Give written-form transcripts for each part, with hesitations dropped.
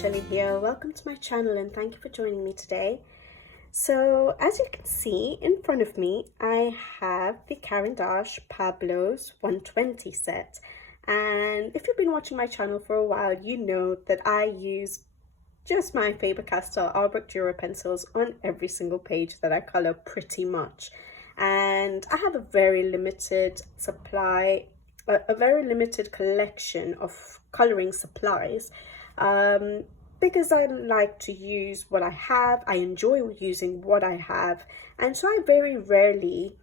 Shelley here. Welcome to my channel and thank you for joining me today. So as you can see in front of me, I have the Caran D'ache Pablo's 120 set. And if you've been watching my channel for a while, you know that I use just my Faber-Castell Albrecht Dürer pencils on every single page that I color pretty much. And I have a very limited supply, a very limited collection of coloring supplies. Because I like to use what I have, I enjoy using what I have, and so I very rarely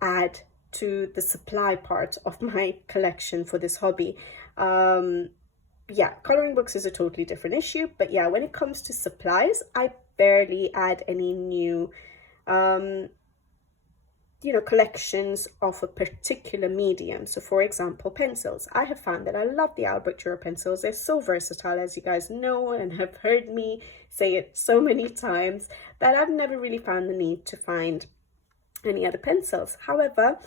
add to the supply part of my collection for this hobby. Yeah, coloring books is a totally different issue, but yeah, when it comes to supplies, I barely add any new collections of a particular medium. So for example, pencils. I have found that I love the Albrecht Dürer pencils. They're so versatile, as you guys know and have heard me say it so many times, that I've never really found the need to find any other pencils. However,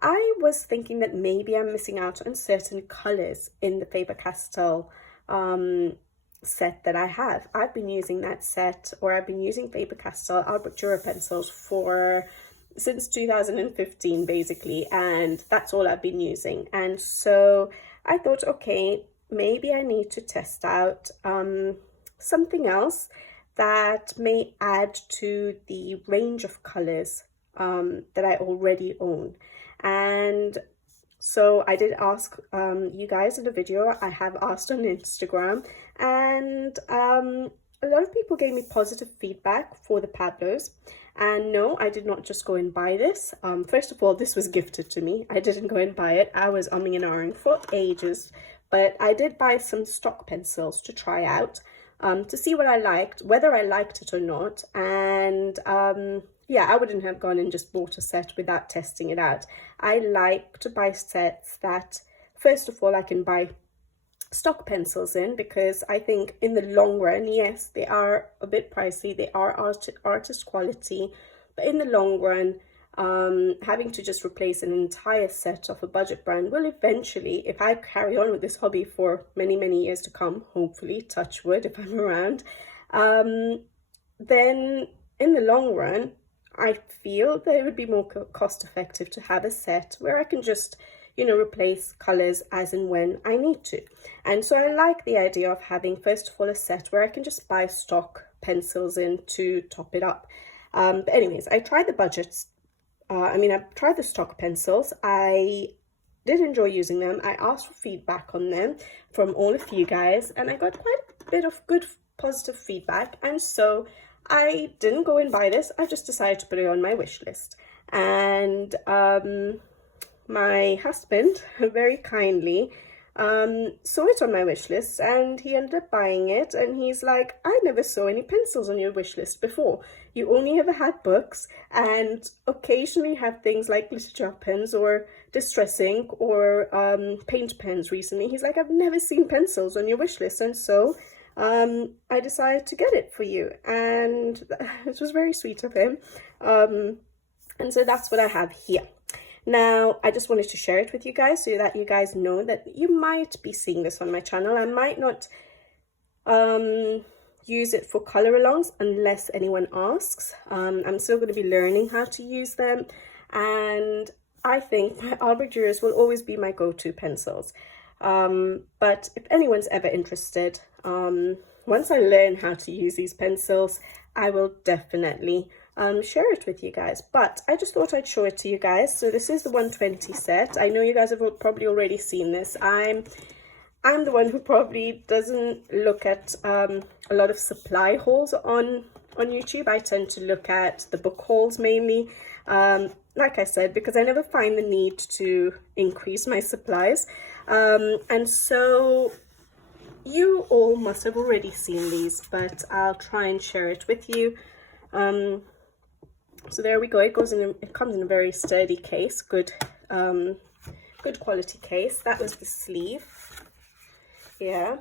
I was thinking that maybe I'm missing out on certain colors in the Faber-Castell set that I have. I've been using that set, or I've been using Faber-Castell Albrecht Dürer pencils since 2015 basically, and that's all I've been using. And so I thought, okay, maybe I need to test out something else that may add to the range of colors that I already own. And so I did ask you guys in the video. I have asked on Instagram, and a lot of people gave me positive feedback for the Pablos. And no, I did not just go and buy this. First of all, this was gifted to me. I didn't go and buy it. I was umming and ahhing for ages, but I did buy some stock pencils to try out, to see what I liked, whether I liked it or not. And yeah, I wouldn't have gone and just bought a set without testing it out. I like to buy sets that, first of all, I can buy stock pencils in, because I think in the long run, yes, they are a bit pricey, they are artist quality, but in the long run, having to just replace an entire set of a budget brand will eventually, if I carry on with this hobby for many years to come, hopefully, touch wood if I'm around, then in the long run I feel that it would be more cost effective to have a set where I can just replace colors as and when I need to. And so I like the idea of having, first of all, a set where I can just buy stock pencils in to top it up. But anyways, I tried the budgets. I tried the stock pencils. I did enjoy using them. I asked for feedback on them from all of you guys, and I got quite a bit of good positive feedback. And so I didn't go and buy this. I just decided to put it on my wish list. And my husband very kindly saw it on my wish list, and he ended up buying it. And he's like, I never saw any pencils on your wish list before. You only ever had books and occasionally have things like glitter gel pens or distress ink or paint pens recently. He's like, I've never seen pencils on your wish list, and so I decided to get it for you. And it was very sweet of him. And so that's what I have here. Now, I just wanted to share it with you guys so that you guys know that you might be seeing this on my channel. I might not use it for color alongs unless anyone asks. I'm still going to be learning how to use them. And I think my Albrecht Dürers will always be my go-to pencils. But if anyone's ever interested, once I learn how to use these pencils, I will definitely share it with you guys. But I just thought I'd show it to you guys. So this is the 120 set. I know you guys have probably already seen this. I'm the one who probably doesn't look at a lot of supply hauls on YouTube. I tend to look at the book hauls mainly, like I said, because I never find the need to increase my supplies. And so you all must have already seen these, but I'll try and share it with you. So there we go. It comes in a very sturdy case, good quality case. That was the sleeve, yeah.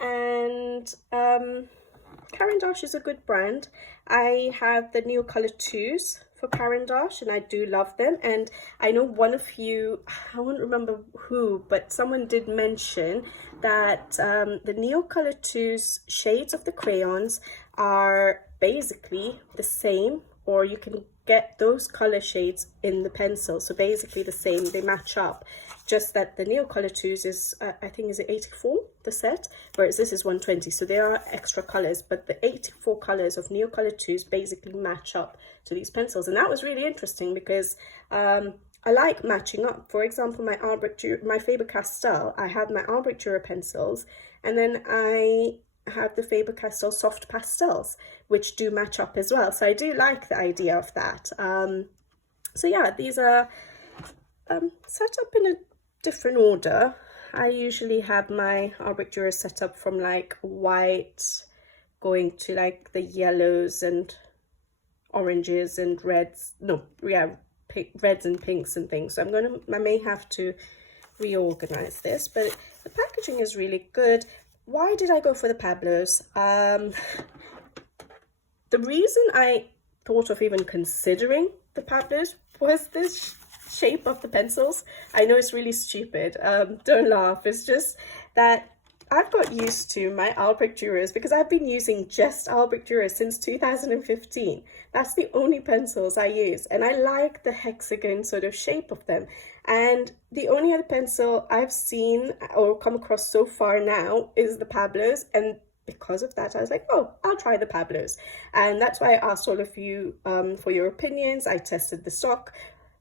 And Caran D'ache is a good brand. I have the Neocolor 2s for Caran D'ache, and I do love them. And I know one of you, I won't remember who, but someone did mention that the Neo Color 2's shades of the crayons are basically the same, or you can get those color shades in the pencil, so basically the same, they match up, just that the Neo Color 2's is I think is it 84 the set, whereas this is 120, so there are extra colors, but the 84 colors of Neo Color 2's basically match up to these pencils. And that was really interesting because I like matching up. For example, my Faber-Castell, I have my Albrecht Dürer pencils, and then I have the Faber-Castell soft pastels, which do match up as well. So I do like the idea of that. So yeah, these are set up in a different order. I usually have my Albrecht Dürer set up from like white going to like the yellows and oranges and reds. No, yeah, reds and pinks and things. So I may have to reorganize this, but the packaging is really good. Why did I go for the Pablos? The reason I thought of even considering the Pablos was this shape of the pencils. I know it's really stupid, don't laugh, it's just that I've got used to my Albrecht Dürers because I've been using just Albrecht Dürers since 2015. That's the only pencils I use, and I like the hexagon sort of shape of them. And the only other pencil I've seen or come across so far now is the Pablos, and because of that I was like, oh, I'll try the Pablos. And that's why I asked all of you for your opinions. I tested the stock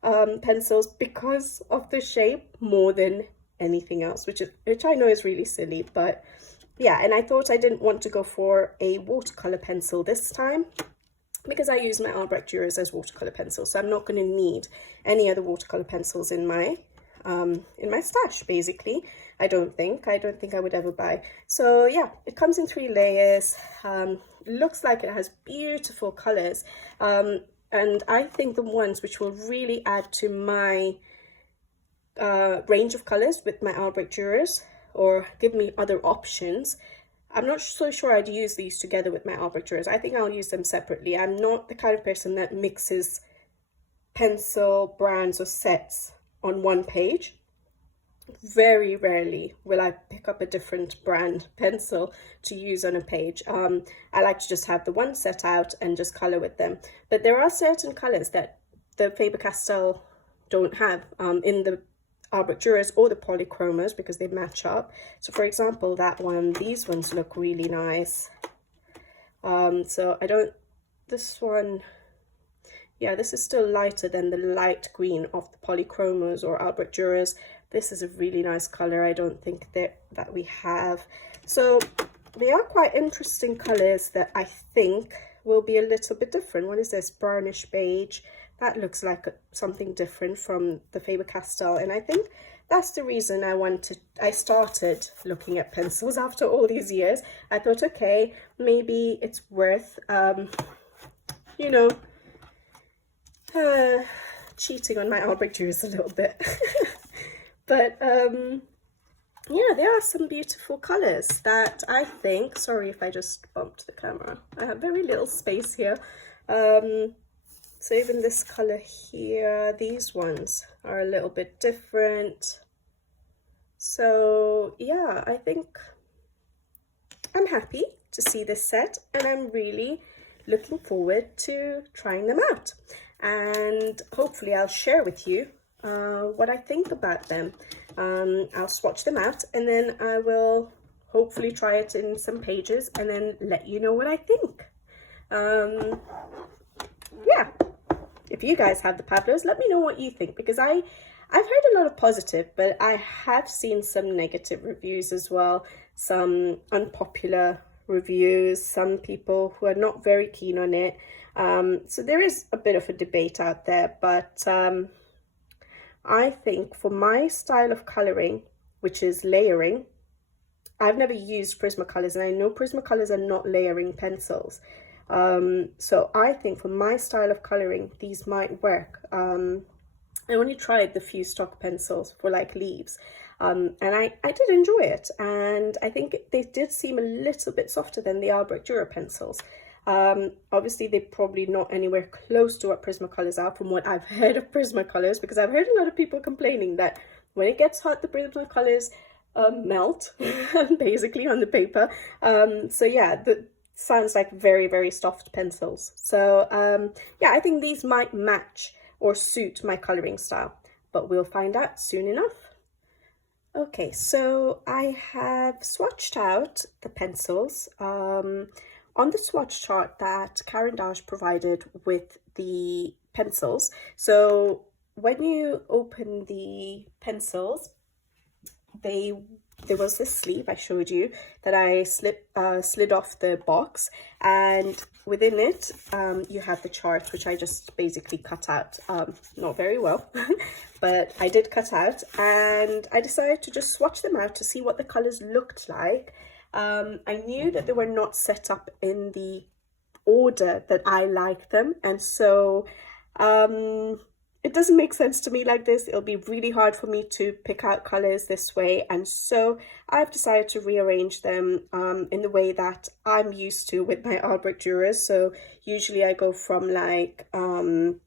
pencils because of the shape more than anything else, which I know is really silly, but yeah. And I thought I didn't want to go for a watercolor pencil this time because I use my Albrecht Dürers as watercolor pencils, so I'm not going to need any other watercolor pencils in my stash. Basically, I don't think I would ever buy. So yeah, it comes in 3 layers. Looks like it has beautiful colors, and I think the ones which will really add to my range of colors with my Albrecht Dürers, or give me other options. I'm not so sure I'd use these together with my Albrecht Dürers. I think I'll use them separately. I'm not the kind of person that mixes pencil brands or sets on one page. Very rarely will I pick up a different brand pencil to use on a page. I like to just have the one set out and just color with them. But there are certain colors that the Faber-Castell don't have in the Albrecht Dürers or the polychromos because they match up. So for example, that one, these ones look really nice. So this one, yeah, this is still lighter than the light green of the polychromos or Albrecht Dürers. This is a really nice color. I don't think that we have. So they are quite interesting colors that I think will be a little bit different. What is this? Brownish beige. That looks like something different from the Faber-Castell, and I think that's the reason I started looking at pencils after all these years. I thought, okay, maybe it's worth, you know, cheating on my Albrecht Dürers a little bit. But yeah, there are some beautiful colors that I think, sorry if I just bumped the camera, I have very little space here. So even this color here, these ones are a little bit different. So yeah, I think I'm happy to see this set, and I'm really looking forward to trying them out. And hopefully I'll share with you what I think about them. I'll swatch them out, and then I will hopefully try it in some pages and then let you know what I think. Yeah, if you guys have the Pablos, let me know what you think, because I've heard a lot of positive, but I have seen some negative reviews as well, some unpopular reviews, some people who are not very keen on it. So there is a bit of a debate out there, but I think for my style of coloring, which is layering, I've never used Prismacolors, and I know Prismacolors are not layering pencils. So I think for my style of coloring, these might work. I only tried the few stock pencils for like leaves, and I did enjoy it, and I think they did seem a little bit softer than the Albrecht Dürer pencils. Obviously, they're probably not anywhere close to what Prismacolors are from what I've heard of Prismacolors, because I've heard a lot of people complaining that when it gets hot, the Prismacolors melt basically on the paper. So yeah, the sounds like very, very soft pencils. So yeah, I think these might match or suit my coloring style, but we'll find out soon enough. Okay, so I have swatched out the pencils on the swatch chart that Caran D'ache provided with the pencils. So when you open the pencils, there was this sleeve I showed you that I slid off the box, and within it you have the chart, which I just basically cut out, not very well, but I did cut out, and I decided to just swatch them out to see what the colors looked like. I knew that they were not set up in the order that I like them, and so it doesn't make sense to me like this. It'll be really hard for me to pick out colors this way, and so I've decided to rearrange them in the way that I'm used to with my Albrecht Dürers. So usually I go from like the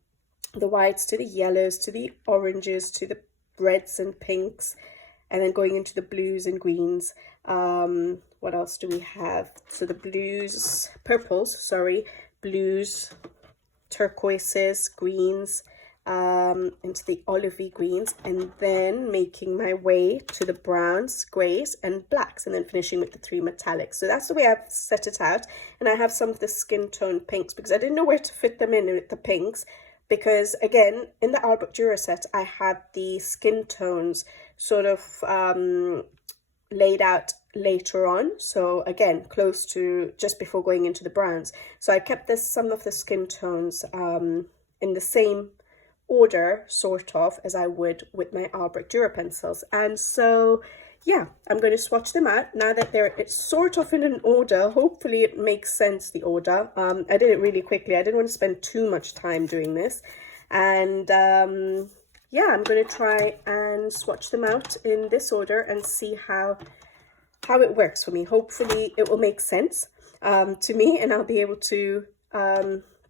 whites to the yellows to the oranges to the reds and pinks, and then going into the blues and greens. What else do we have? So the blues, turquoises, greens, into the olivey greens, and then making my way to the browns, grays and blacks, and then finishing with the 3 metallics. So that's the way I've set it out. And I have some of the skin tone pinks because I didn't know where to fit them in with the pinks, because again, in the Albrecht Dürer set I had the skin tones sort of laid out later on, so again close to just before going into the browns. So I kept some of the skin tones in the same order sort of as I would with my Albrecht Dürer pencils. And so yeah, I'm going to swatch them out now that it's sort of in an order. Hopefully it makes sense, the order. I did it really quickly. I didn't want to spend too much time doing this, and yeah, I'm going to try and swatch them out in this order and see how it works for me. Hopefully it will make sense to me, and I'll be able to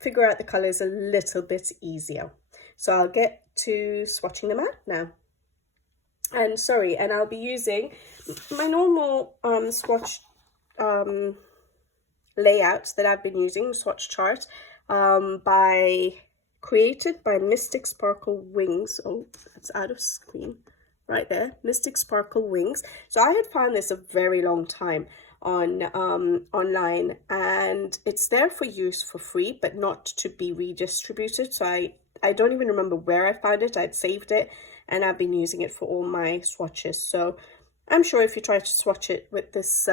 figure out the colors a little bit easier. So I'll get to swatching them out now. And I'll be using my normal swatch layout that I've been using, swatch chart, created by Mystic Sparkle Wings. Oh, it's out of screen right there. Mystic Sparkle Wings. So I had found this a very long time on online, and it's there for use for free, but not to be redistributed. So I don't even remember where I found it. I'd saved it, and I've been using it for all my swatches. So I'm sure if you try to swatch it with this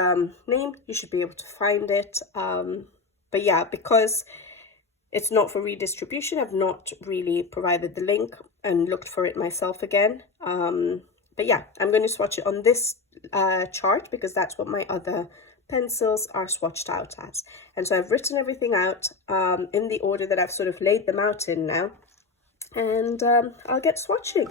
name, you should be able to find it. But yeah, because it's not for redistribution, I've not really provided the link and looked for it myself again. But yeah, I'm going to swatch it on this chart because that's what my other pencils are swatched out as. And so I've written everything out in the order that I've sort of laid them out in now. And I'll get swatching.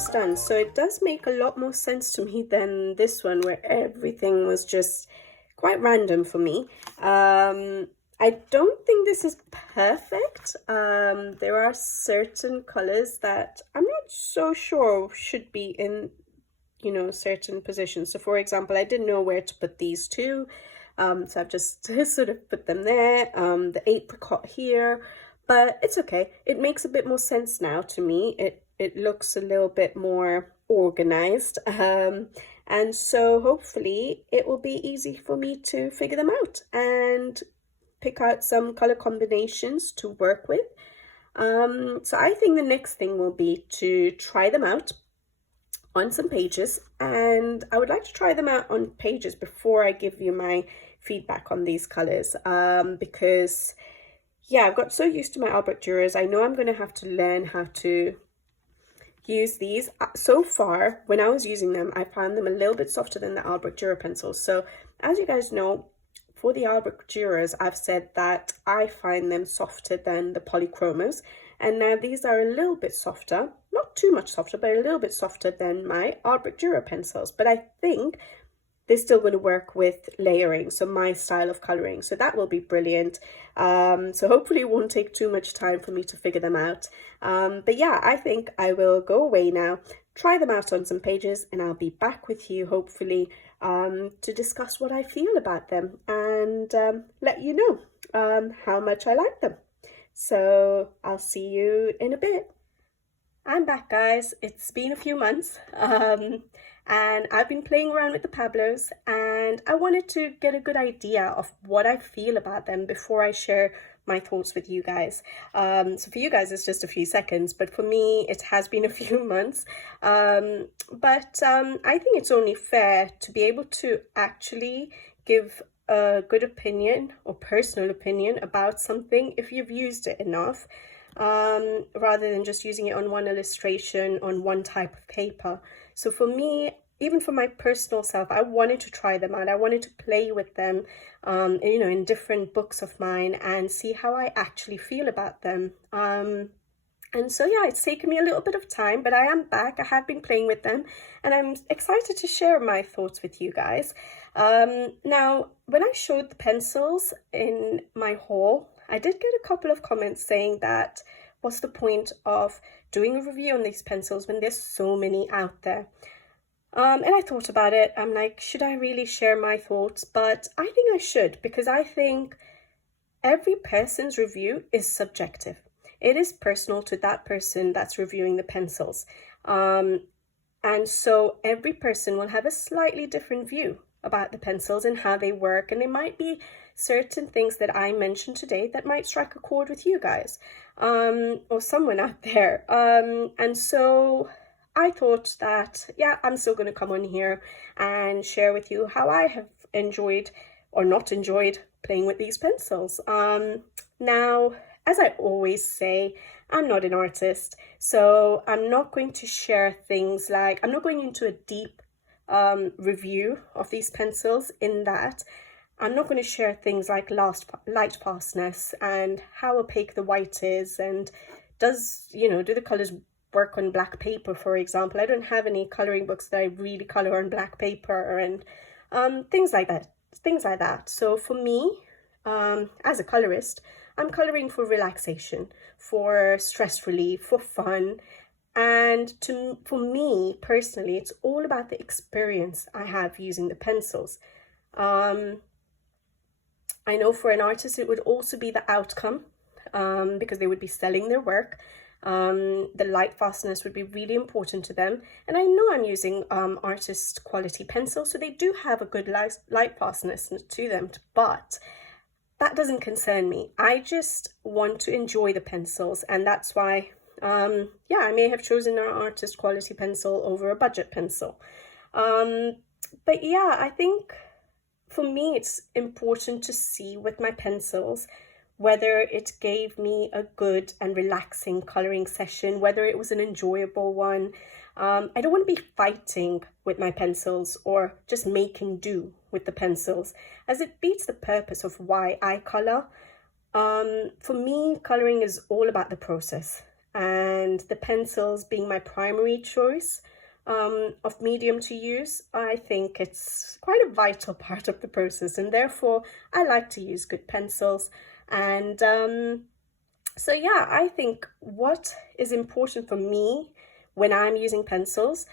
just done. So it does make a lot more sense to me than this one where everything was just quite random for me. I don't think this is perfect. There are certain colors that I'm not so sure should be in, you know, certain positions. So for example, I didn't know where to put these two. So I've just sort of put them there. The apricot here, but it's okay. It makes a bit more sense now to me. It looks a little bit more organized. And so hopefully it will be easy for me to figure them out and pick out some color combinations to work with. So I think the next thing will be to try them out on some pages, and I would like to try them out on pages before I give you my feedback on these colors, because yeah, I've got so used to my Albrecht Dürers. I know I'm going to have to learn how to use these. So far, when I was using them, I found them a little bit softer than the Albrecht Dürer pencils. So as you guys know, for the Albrecht Dürers, I've said that I find them softer than the polychromos, and now these are a little bit softer, not too much softer, but a little bit softer than my Albrecht Dürer pencils. But I think they're still going to work with layering, so my style of coloring, so that will be brilliant. So hopefully it won't take too much time for me to figure them out. But yeah, I think I will go away now, try them out on some pages, and I'll be back with you hopefully to discuss what I feel about them and let you know how much I like them. So I'll see you in a bit. I'm back, guys. It's been a few months and I've been playing around with the Pablos, and I wanted to get a good idea of what I feel about them before I share my thoughts with you guys. So for you guys it's just a few seconds, but for me it has been a few months. I think it's only fair to be able to actually give a good opinion or personal opinion about something if you've used it enough, rather than just using it on one illustration on one type of paper. So for me, even for my personal self, I wanted to try them out. I wanted to play with them, you know, in different books of mine and see how I actually feel about them. And so yeah, it's taken me a little bit of time, but I am back. I have been playing with them and I'm excited to share my thoughts with you guys. Now, when I showed the pencils in my haul, I did get a couple of comments saying that what's the point of doing a review on these pencils when there's so many out there? And I thought about it. I'm like, should I really share my thoughts? But I think I should, because I think every person's review is subjective. It is personal to that person that's reviewing the pencils. And so every person will have a slightly different view about the pencils and how they work. And there might be certain things that I mentioned today that might strike a chord with you guys, or someone out there. And so I thought that, yeah, I'm still going to come on here and share with you how I have enjoyed or not enjoyed playing with these pencils. Now, as I always say, I'm not an artist, so I'm not going to share things like, I'm not going into a deep review of these pencils in that I'm not going to share things like light fastness and how opaque the white is, and does, you know, do the colors work on black paper, for example. I don't have any coloring books that I really color on black paper, and things like that. So for me, as a colorist, I'm coloring for relaxation, for stress relief, for fun. And for me personally, it's all about the experience I have using the pencils. I know for an artist it would also be the outcome, because they would be selling their work. The light fastness would be really important to them, and I know I'm using artist quality pencils, so they do have a good light fastness to them, but that doesn't concern me. I just want to enjoy the pencils, and that's why yeah, I may have chosen an artist quality pencil over a budget pencil. But yeah, I think for me it's important to see with my pencils whether it gave me a good and relaxing coloring session, whether it was an enjoyable one. I don't want to be fighting with my pencils or just making do with the pencils, as it beats the purpose of why I color. For me, coloring is all about the process. and the pencils being my primary choice of medium to use, I think it's quite a vital part of the process, and therefore I like to use good pencils. And so yeah, I think what is important for me when I'm using pencils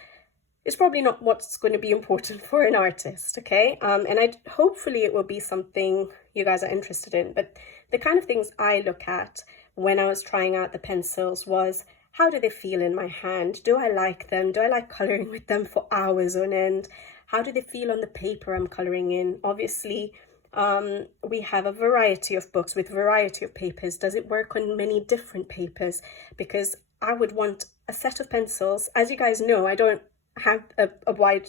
is probably not what's going to be important for an artist, okay? And hopefully it will be something you guys are interested in. But the kind of things I look at when I was trying out the pencils was, how do they feel in my hand? Do I like them? Do I like coloring with them for hours on end? How do they feel on the paper I'm coloring in? Obviously, we have a variety of books with variety of papers. Does it work on many different papers? Because I would want a set of pencils. As you guys know, I don't have a wide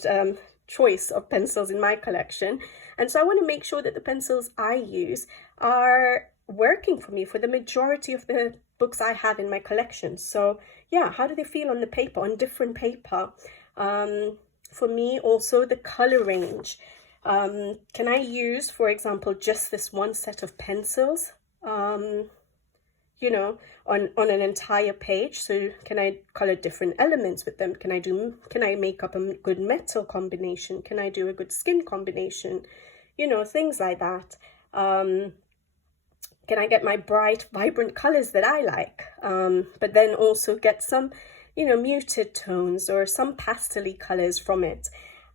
choice of pencils in my collection, and so I want to make sure that the pencils I use are working for me for the majority of the books I have in my collection. So yeah, how do they feel on the paper, on different paper? For me, also the color range. Can I use, for example, just this one set of pencils, you know, on an entire page? So can I color different elements with them? Can I make up a good metal combination? Can I do a good skin combination? You know, things like that. Can I get my bright, vibrant colors that I like? But then also get some, you know, muted tones or some pastel-y colors from it.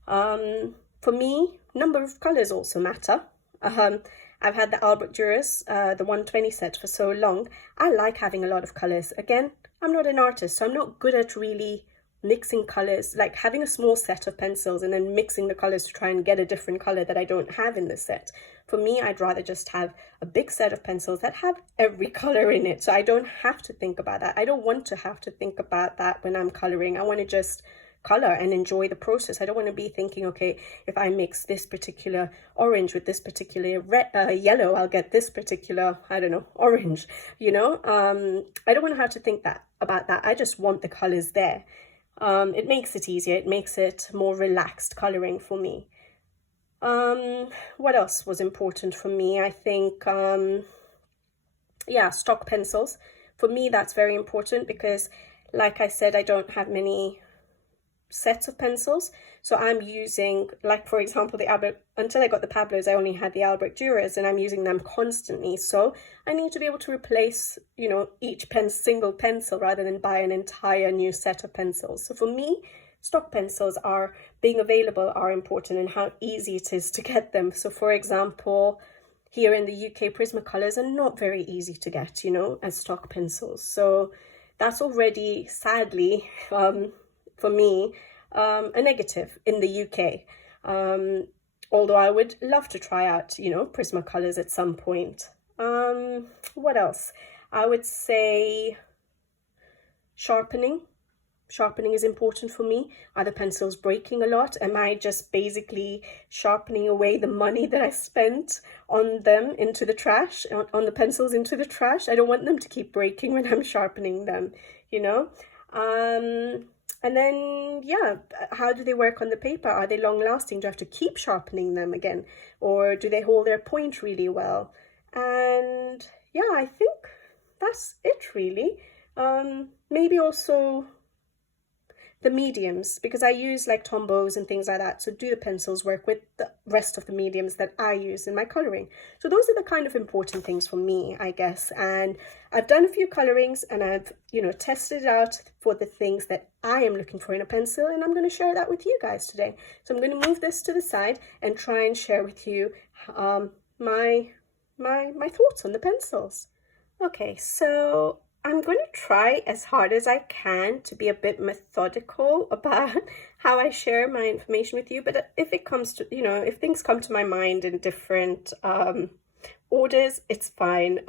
For me, number of colors also matter. I've had the Albrecht Dürer, the 120 set for so long. I like having a lot of colors. Again, I'm not an artist, so I'm not good at really mixing colors, like having a small set of pencils and then mixing the colors to try and get a different color that I don't have in the set. For me, I'd rather just have a big set of pencils that have every color in it, so I don't have to think about that. I don't want to have to think about that when I'm coloring. I want to just color and enjoy the process. I don't want to be thinking, okay, if I mix this particular orange with this particular red, yellow, I'll get this particular, I don't know, orange, you know. I don't want to have to think about that. I just want the colors there. It makes it easier. It makes it more relaxed coloring for me. What else was important for me? I think, yeah, stock pencils. For me, that's very important because, like I said, I don't have many sets of pencils, so I'm using, like, for example, until I got the Pablos, I only had the Albrecht Dürers, and I'm using them constantly, so I need to be able to replace, you know, each single pencil rather than buy an entire new set of pencils. So for me, stock pencils being available are important, and how easy it is to get them. So for example, here in the UK, Prismacolors are not very easy to get, you know, as stock pencils, so that's already, sadly, for me, a negative in the UK. Although I would love to try out, you know, Prismacolors at some point. What else? I would say sharpening. Sharpening is important for me. Are the pencils breaking a lot? Am I just basically sharpening away the money that I spent on them into the trash, on the pencils into the trash? I don't want them to keep breaking when I'm sharpening them, you know? And then, yeah, how do they work on the paper? Are they long lasting? Do I have to keep sharpening them again? Or do they hold their point really well? And yeah, I think that's it really. Maybe also the mediums, because I use like Tombows and things like that. So do the pencils work with the rest of the mediums that I use in my coloring? So those are the kind of important things for me, I guess. And I've done a few colorings and I've, you know, tested it out for the things that I am looking for in a pencil, and I'm going to share that with you guys today. So I'm going to move this to the side and try and share with you my thoughts on the pencils. Okay, so I'm going to try as hard as I can to be a bit methodical about how I share my information with you. But if it comes to, you know, if things come to my mind in different orders, it's fine.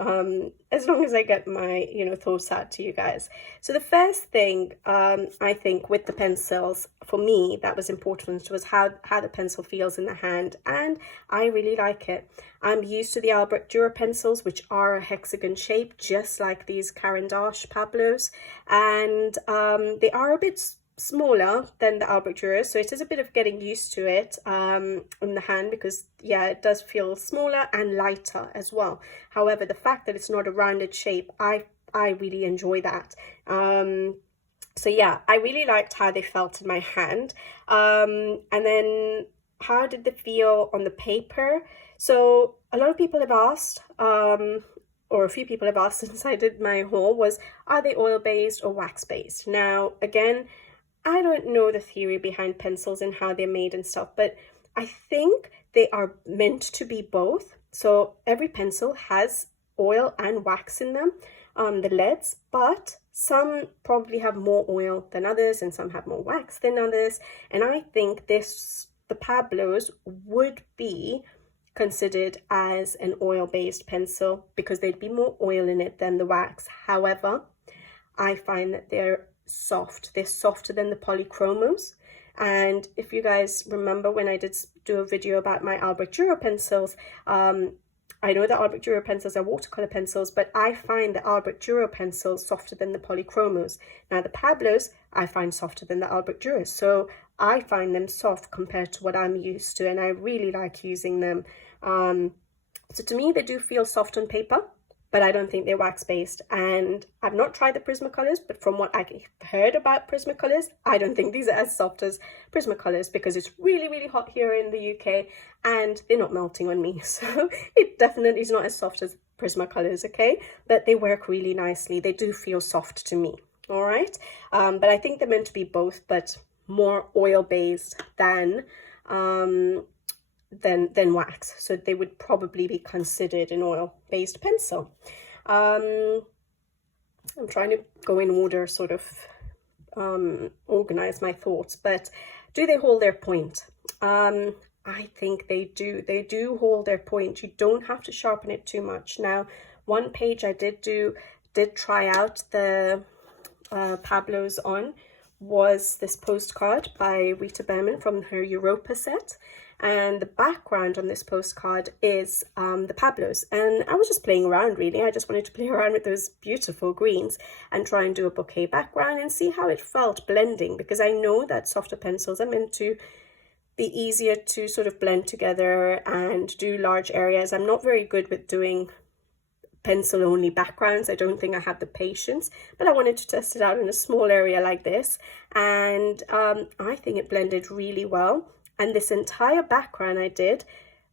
As long as I get my, you know, thoughts out to you guys. So the first thing I think with the pencils, for me, that was important was how the pencil feels in the hand. And I really like it. I'm used to the Albrecht Dürer pencils, which are a hexagon shape, just like these Caran D'ache Pablos. And they are a bit smaller than the Albrecht Dürer, so it is a bit of getting used to it in the hand, because yeah, it does feel smaller and lighter as well. However, the fact that it's not a rounded shape, I I really enjoy that. So yeah, I really liked how they felt in my hand. And then how did they feel on the paper? So a lot of people have asked, or a few people have asked since I did my haul, was, are they oil-based or wax-based? Now, again, I don't know the theory behind pencils and how they're made and stuff, but I think they are meant to be both. So every pencil has oil and wax in them, the leads, but some probably have more oil than others and some have more wax than others. And I think the Pablos would be considered as an oil-based pencil because there'd be more oil in it than the wax. However, I find that they're soft. They're softer than the polychromos. And if you guys remember when I did do a video about my Albrecht Dürer pencils, I know that Albrecht Dürer pencils are watercolor pencils, but I find the Albrecht Dürer pencils softer than the polychromos. Now the Pablos I find softer than the Albrecht Dürers, so I find them soft compared to what I'm used to, and I really like using them. So to me, they do feel soft on paper, but I don't think they're wax-based. And I've not tried the Prismacolors, but from what I heard about Prismacolors, I don't think these are as soft as Prismacolors because it's really, really hot here in the UK and they're not melting on me. So it definitely is not as soft as Prismacolors, okay? But they work really nicely. They do feel soft to me, all right? But I think they're meant to be both, but more oil-based than wax, so they would probably be considered an oil-based pencil. I'm trying to go in order, sort of organize my thoughts, but do they hold their point? I think they do hold their point. You don't have to sharpen it too much. Now, one page I did try out the Pablos on was this postcard by Rita Behrman from her Europa set. And the background on this postcard is the Pablos. And I was just playing around, really. I just wanted to play around with those beautiful greens and try and do a bouquet background and see how it felt blending, because I know that softer pencils are meant to be easier to sort of blend together and do large areas. I'm not very good with doing pencil only backgrounds. I don't think I have the patience, but I wanted to test it out in a small area like this, and I think it blended really well. And this entire background I did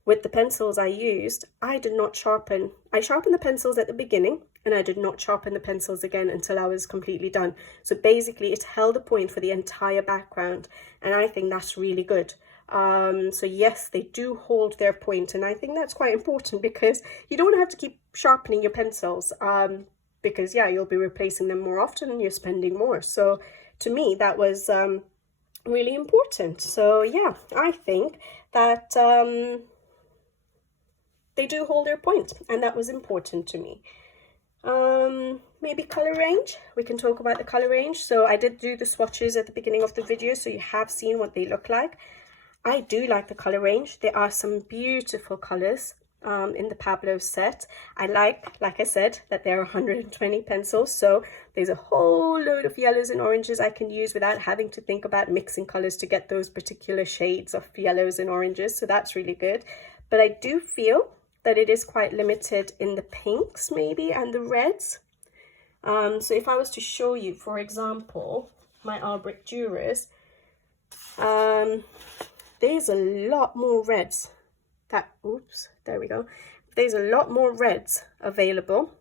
with the pencils I used, I did not sharpen. I sharpened the pencils at the beginning and I did not sharpen the pencils again until I was completely done. So basically it held a point for the entire background, and I think that's really good. So yes, they do hold their point, and I think that's quite important because you don't have to keep sharpening your pencils because yeah, you'll be replacing them more often and you're spending more. So to me that was really important. So yeah, I think that they do hold their point, and that was important to me. Maybe color range. We can talk about the color range. So I did do the swatches at the beginning of the video, so you have seen what they look like. I do like the color range. There are some beautiful colors in the Pablo set. I like I said, that there are 120 pencils, so there's a whole load of yellows and oranges I can use without having to think about mixing colors to get those particular shades of yellows and oranges, so that's really good. But I do feel that it is quite limited in the pinks maybe and the reds. So if I was to show you, for example, my Albrecht Dürers, there's a lot more reds. There we go. There's a lot more reds available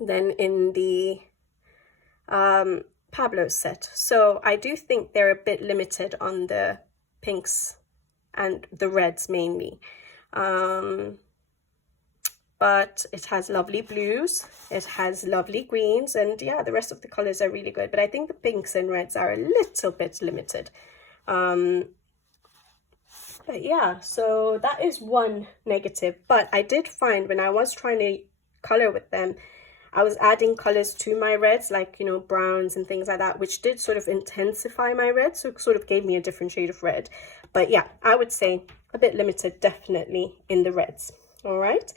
than in the Pablo set. So I do think they're a bit limited on the pinks and the reds mainly. But it has lovely blues, it has lovely greens, and yeah, the rest of the colors are really good. But I think the pinks and reds are a little bit limited. But yeah, so that is one negative. But I did find when I was trying to color with them, I was adding colors to my reds, like, you know, browns and things like that, which did sort of intensify my red, so it sort of gave me a different shade of red. But yeah, I would say a bit limited definitely in the reds. All right.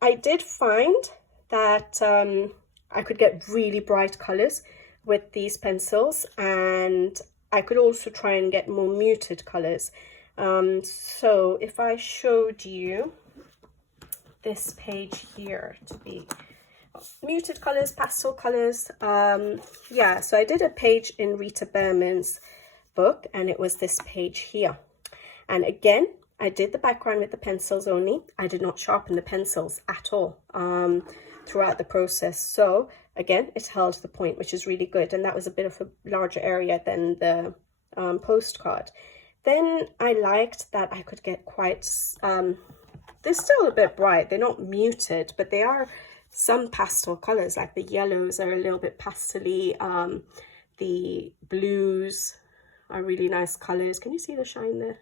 I did find that I could get really bright colors with these pencils, and I could also try and get more muted colors. So if I showed you this page here to be, muted colors, pastel colors. Yeah, so I did a page in Rita Behrman's book, and it was this page here. And again, I did the background with the pencils only. I did not sharpen the pencils at all throughout the process. So again, it held the point, which is really good. And that was a bit of a larger area than the postcard. Then I liked that I could get quite, they're still a bit bright. They're not muted, but they are some pastel colors, like the yellows are a little bit pastel-y. The blues are really nice colors. Can you see the shine there?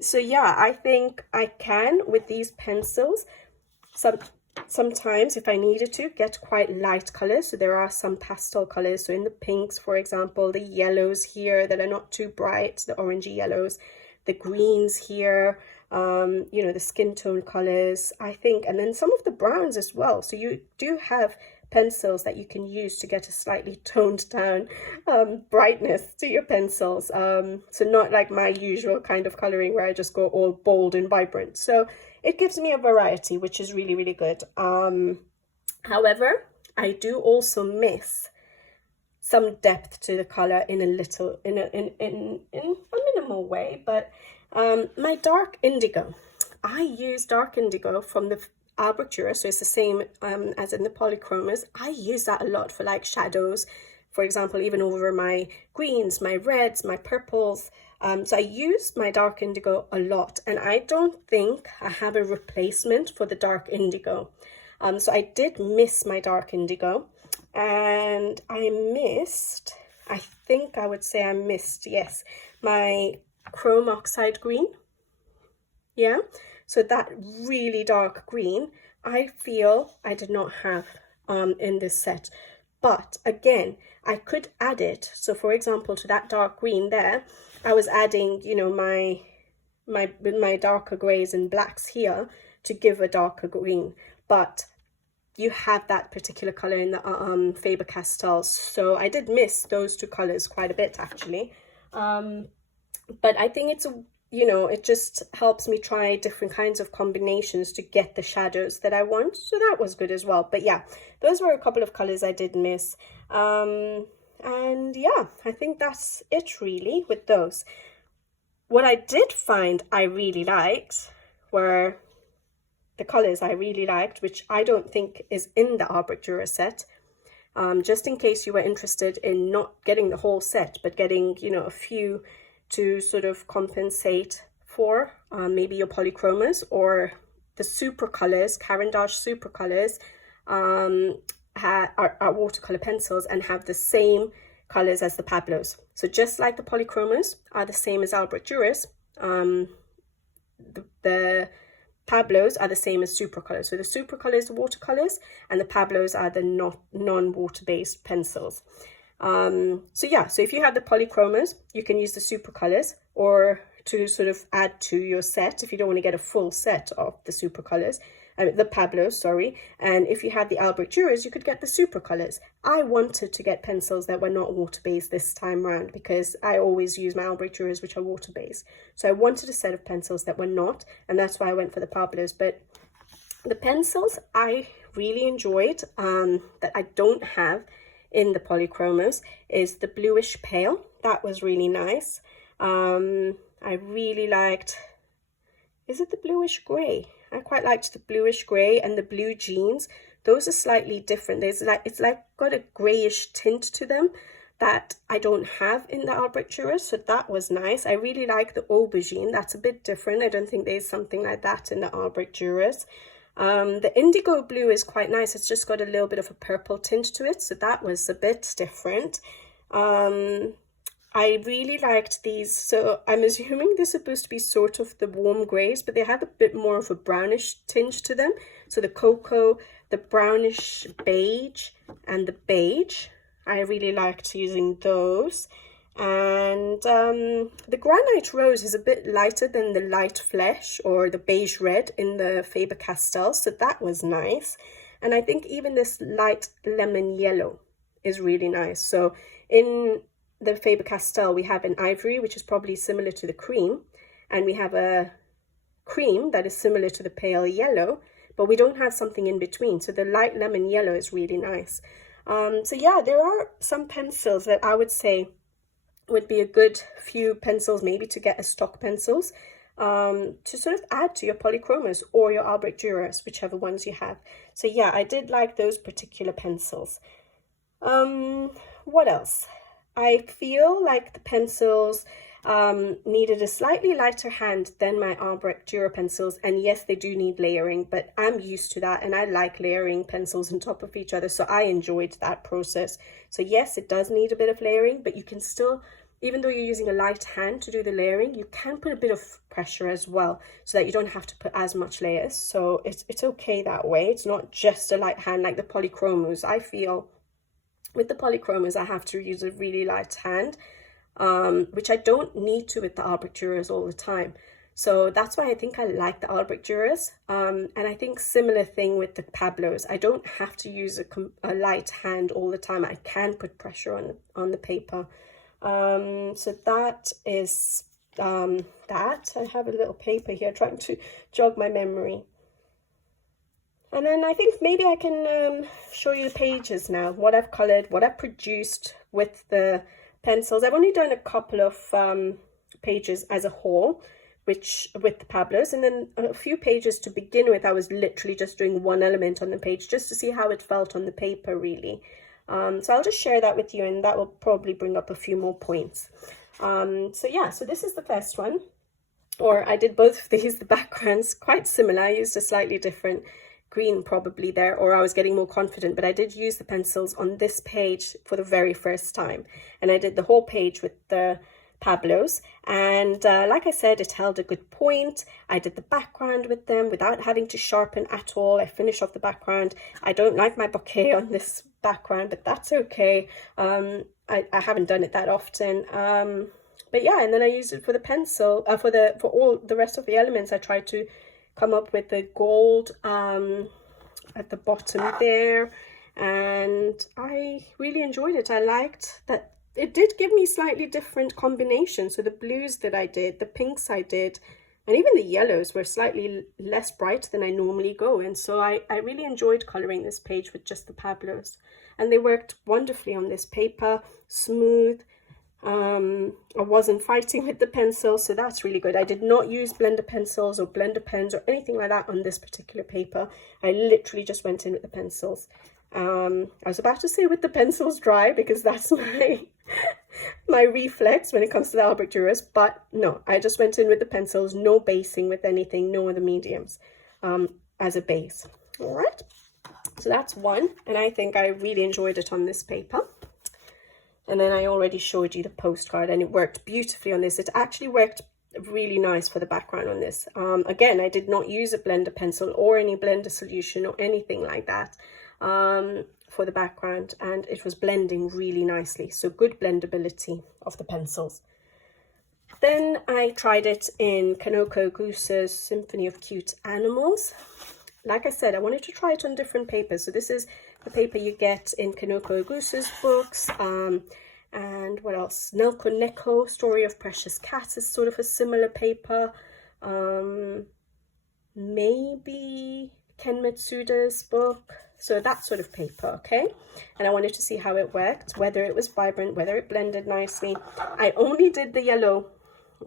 So yeah, I think I can, with these pencils, sometimes if I needed to, get quite light colors. So there are some pastel colors, so in the pinks, for example, the yellows here that are not too bright, the orangey yellows, the greens here, you know, the skin tone colors, I think, and then some of the browns as well. So you do have pencils that you can use to get a slightly toned down brightness to your pencils. So not like my usual kind of coloring where I just go all bold and vibrant. So it gives me a variety, which is really, really good. However, I do also miss some depth to the color in a little, in a minimal way, but my dark indigo, I use dark indigo from the Albrecht Dürer, so it's the same as in the polychromos. I use that a lot for like shadows, for example, even over my greens, my reds, my purples. So I use my dark indigo a lot, and I don't think I have a replacement for the dark indigo. So I did miss my dark indigo, and I missed, I think I would say I missed, yes, my chrome oxide green. Yeah, so that really dark green, I feel I did not have in this set. But again, I could add it. So for example, to that dark green there, I was adding, you know, my darker grays and blacks here to give a darker green. But you have that particular color in the Faber-Castells. So I did miss those two colors quite a bit, actually. But I think it's, you know, it just helps me try different kinds of combinations to get the shadows that I want. So that was good as well. But yeah, those were a couple of colors I did miss. And yeah, I think that's it really with those. What I did find I really liked were the colors I really liked, which I don't think is in the Albrecht Dürer set. Just in case you were interested in not getting the whole set, but getting, you know, a few to sort of compensate for maybe your polychromos or the super colors. Caran D'ache super colors are watercolor pencils and have the same colors as the Pablos. So just like the polychromos are the same as Albrecht Dürers, the Pablos are the same as super colors. So the super colors, the watercolors, and the Pablos are the non-water based pencils. So yeah, so if you have the polychromos, you can use the super colors, or to sort of add to your set if you don't want to get a full set of the super colors, the Pablos, sorry. And if you had the Albrecht Dürers, you could get the super colors. I wanted to get pencils that were not water-based this time around because I always use my Albrecht Dürers, which are water-based. So I wanted a set of pencils that were not, and that's why I went for the Pablos. But the pencils I really enjoyed that I don't have in the polychromos is the bluish pale. That was really nice. I really liked, is it the bluish grey? I quite liked the bluish grey and the blue jeans. Those are slightly different. It's like got a greyish tint to them that I don't have in the Albrecht Dürers, so that was nice. I really like the aubergine. That's a bit different. I don't think there's something like that in the Albrecht Dürers. The indigo blue is quite nice. It's just got a little bit of a purple tint to it, so that was a bit different. I really liked these. So I'm assuming they're supposed to be sort of the warm grays, but they have a bit more of a brownish tinge to them. So the cocoa, the brownish beige, and the beige, I really liked using those. And the granite rose is a bit lighter than the light flesh or the beige red in the Faber-Castell, so that was nice. And I think even this light lemon yellow is really nice. So in the Faber-Castell, we have an ivory, which is probably similar to the cream, and we have a cream that is similar to the pale yellow, but we don't have something in between. So the light lemon yellow is really nice. So yeah, there are some pencils that I would say would be a good few pencils maybe to get as stock pencils, to sort of add to your polychromos or your Albrecht Dürer, whichever ones you have. So yeah, I did like those particular pencils. What else? I feel like the pencils needed a slightly lighter hand than my Albrecht Dürer pencils, and yes, they do need layering, but I'm used to that and I like layering pencils on top of each other, so I enjoyed that process. So yes, it does need a bit of layering, but you can still, even though you're using a light hand to do the layering, you can put a bit of pressure as well, so that you don't have to put as much layers. So it's okay that way. It's not just a light hand like the polychromos. I feel with the polychromos I have to use a really light hand, which I don't need to with the Albrecht Dürers all the time. So that's why I think I like the Albrecht Dürers. And I think similar thing with the Pablos. I don't have to use a light hand all the time. I can put pressure on the paper. So that is that. I have a little paper here trying to jog my memory. And then I think maybe I can show you the pages now, what I've coloured, what I've produced with the pencils. I've only done a couple of pages as a whole, which with the Pablos, and then a few pages to begin with. I was literally just doing one element on the page just to see how it felt on the paper, really. So I'll just share that with you, and that will probably bring up a few more points. So yeah, so this is the first one, or I did both of these. The background's quite similar. I used a slightly different green probably there, or I was getting more confident, but I did use the pencils on this page for the very first time, and I did the whole page with the Pablos, and like I said, it held a good point. I did the background with them without having to sharpen at all. I finished off the background. I don't like my bouquet on this background, but that's okay. I haven't done it that often, but yeah, and then I used it for the pencil, for all the rest of the elements. I tried to come up with the gold at the bottom there, and I really enjoyed it. I liked that it did give me slightly different combinations. So the blues that I did, the pinks I did, and even the yellows were slightly less bright than I normally go. And so I really enjoyed colouring this page with just the Pablos, and they worked wonderfully on this paper, smooth. I wasn't fighting with the pencil, so that's really good. I did not use blender pencils or blender pens or anything like that on this particular paper. I literally just went in with the pencils. I was about to say with the pencils dry, because that's my reflex when it comes to the Albrecht Dürers, but no, I just went in with the pencils, no basing with anything, no other mediums as a base. All right, so that's one, and I think I really enjoyed it on this paper. And then I already showed you the postcard, and it worked beautifully on this. It actually worked really nice for the background on this. Again, I did not use a blender pencil or any blender solution or anything like that for the background, and it was blending really nicely. So good blendability of the pencils. Then I tried it in Kanoko Goose's Symphony of Cute Animals. Like I said, I wanted to try it on different papers. So this is the paper you get in Kanoko Goose's books. And what else? Nelko Neko, Story of Precious Cats is sort of a similar paper. Maybe Ken Matsuda's book. So that sort of paper, okay? And I wanted to see how it worked, whether it was vibrant, whether it blended nicely. I only did the yellow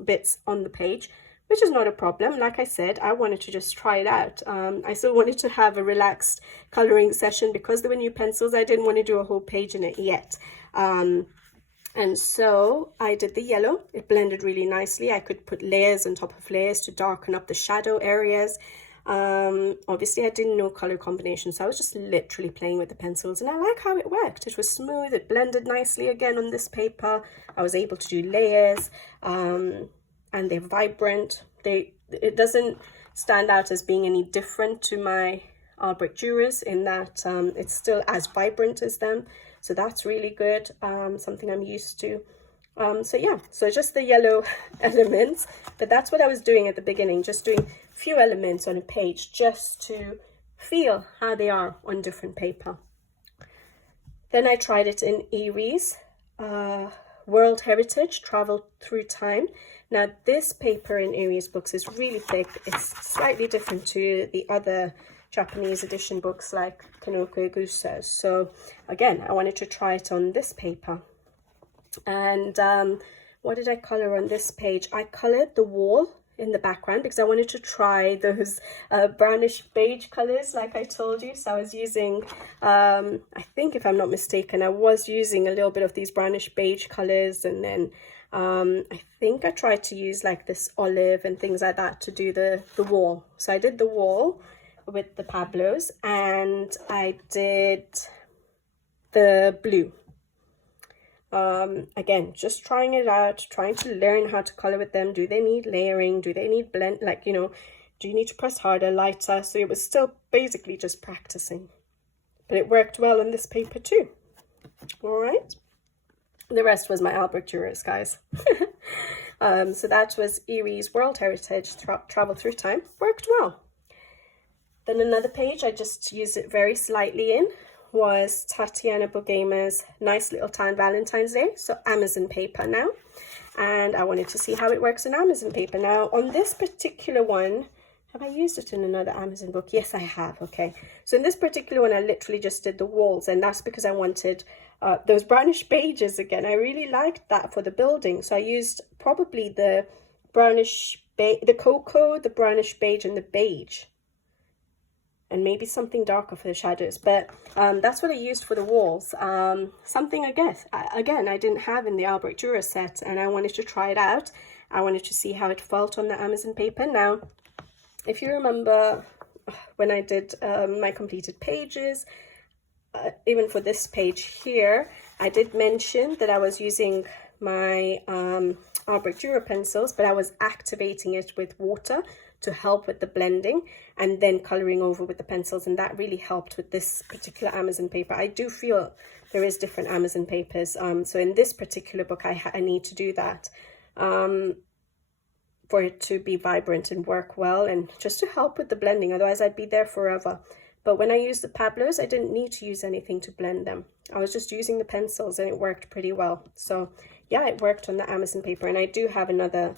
bits on the page, which is not a problem. Like I said, I wanted to just try it out. I still wanted to have a relaxed coloring session because there were new pencils. I didn't want to do a whole page in it yet. And so I did the yellow. It blended really nicely. I could put layers on top of layers to darken up the shadow areas. Obviously I didn't know color combinations, so I was just literally playing with the pencils, and I like how it worked. It was smooth, it blended nicely again on this paper. I was able to do layers, and they're vibrant. It doesn't stand out as being any different to my Albrecht Dürers in that it's still as vibrant as them, so that's really good, something I'm used to. So yeah, so just the yellow elements, but that's what I was doing at the beginning, just doing few elements on a page just to feel how they are on different paper. Then I tried it in Erie's World Heritage, Travel Through Time. Now this paper in Erie's books is really thick. It's slightly different to the other Japanese edition books like Kanoko Gusa. So again, I wanted to try it on this paper. And what did I color on this page? I colored the wall in the background because I wanted to try those brownish beige colors like I told you. So I was using, I think if I'm not mistaken, I was using a little bit of these brownish beige colors, and then I think I tried to use like this olive and things like that to do the wall. So I did the wall with the Pablos, and I did the blue. Again, just trying it out, trying to learn how to color with them. Do they need layering? Do they need blend? Like, you know, do you need to press harder, lighter? So it was still basically just practicing, but it worked well on this paper too. All right. The rest was my Albrecht Dürer, guys. So that was Erie's World Heritage Travel Through Time. Worked well. Then another page, I just used it very slightly in, was Tatiana Bogema's Nice Little Town Valentine's Day. So Amazon paper now. And I wanted to see how it works in Amazon paper. Now, on this particular one, have I used it in another Amazon book? Yes, I have. Okay. So in this particular one, I literally just did the walls. And that's because I wanted those brownish beiges again. I really liked that for the building. So I used probably the brownish beige, the cocoa, the brownish beige, and the beige. And maybe something darker for the shadows, but that's what I used for the walls. Something, I guess, again, I didn't have in the Albrecht Dürer set, and I wanted to try it out. I wanted to see how it felt on the Amazon paper. Now, if you remember when I did my completed pages, even for this page here, I did mention that I was using my Albrecht Dürer pencils, but I was activating it with water to help with the blending, and then coloring over with the pencils, and that really helped with this particular Amazon paper. I do feel there is different Amazon papers, so in this particular book I need to do that for it to be vibrant and work well, and just to help with the blending, otherwise I'd be there forever. But when I used the Pablos, I didn't need to use anything to blend them. I was just using the pencils, and it worked pretty well. So yeah, it worked on the Amazon paper, and I do have another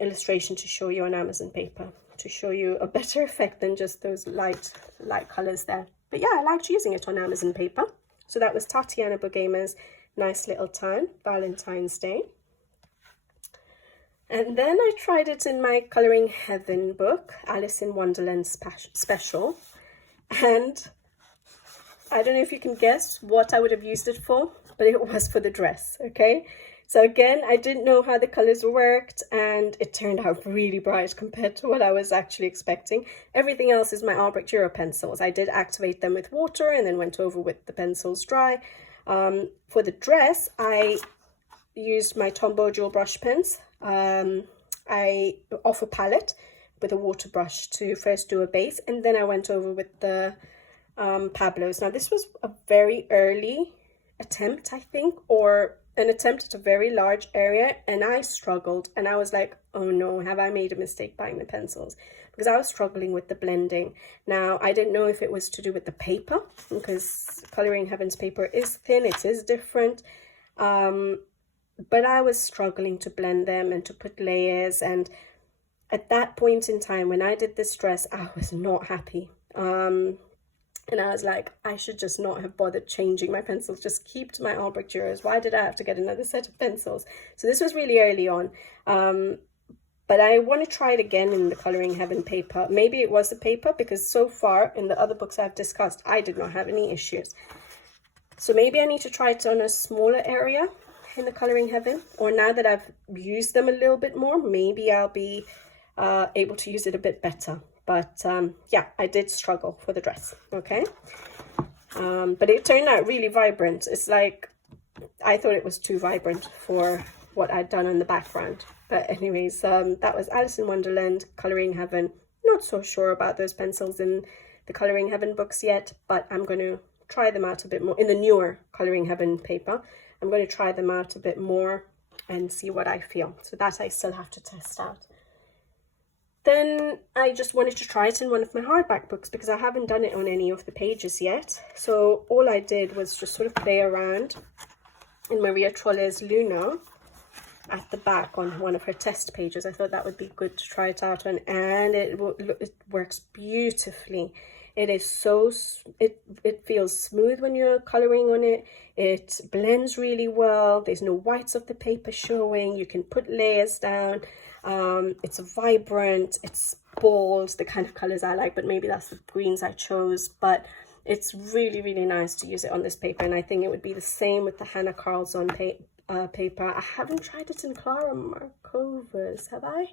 illustration to show you on Amazon paper to show you a better effect than just those light colors there. But yeah, I liked using it on Amazon paper. So that was Tatiana Bogema's Nice Little Town Valentine's Day. And then I tried it in my Colouring Heaven book, Alice in Wonderland Special, and I don't know if you can guess what I would have used it for, but it was for the dress. Okay, so again, I didn't know how the colors worked, and it turned out really bright compared to what I was actually expecting. Everything else is my Albrecht Dürer pencils. I did activate them with water and then went over with the pencils dry. For the dress, I used my Tombow dual brush pens. I off a palette with a water brush to first do a base, and then I went over with the Pablos. Now this was a very early attempt, I think, or an attempt at a very large area, and I struggled, and I was like, oh no, have I made a mistake buying the pencils? Because I was struggling with the blending. Now I didn't know if it was to do with the paper, because Colouring Heaven's paper is thin, it is different, but I was struggling to blend them and to put layers. And at that point in time when I did this dress, I was not happy. And I was like, I should just not have bothered changing my pencils, just keep to my Albrecht Dürers. Why did I have to get another set of pencils? So this was really early on. But I want to try it again in the Colouring Heaven paper. Maybe it was the paper, because so far in the other books I've discussed, I did not have any issues. So maybe I need to try it on a smaller area in the Colouring Heaven, or now that I've used them a little bit more, maybe I'll be able to use it a bit better. But yeah, I did struggle for the dress, okay? But it turned out really vibrant. It's like, I thought it was too vibrant for what I'd done in the background. But anyways, that was Alice in Wonderland, Colouring Heaven. Not so sure about those pencils in the Colouring Heaven books yet, but I'm going to try them out a bit more in the newer Colouring Heaven paper. I'm going to try them out a bit more and see what I feel. So that I still have to test out. Then I just wanted to try it in one of my hardback books, because I haven't done it on any of the pages yet. So all I did was just sort of play around in Maria Trolle's Luna at the back on one of her test pages. I thought that would be good to try it out on, and it works beautifully. It is so, it feels smooth when you're coloring on it. It blends really well. There's no whites of the paper showing. You can put layers down. It's vibrant, it's bold, the kind of colors I like, but maybe that's the greens I chose. But it's really, really nice to use it on this paper, and I think it would be the same with the Hannah Carlson paper. I haven't tried it in Clara Markova's, have I?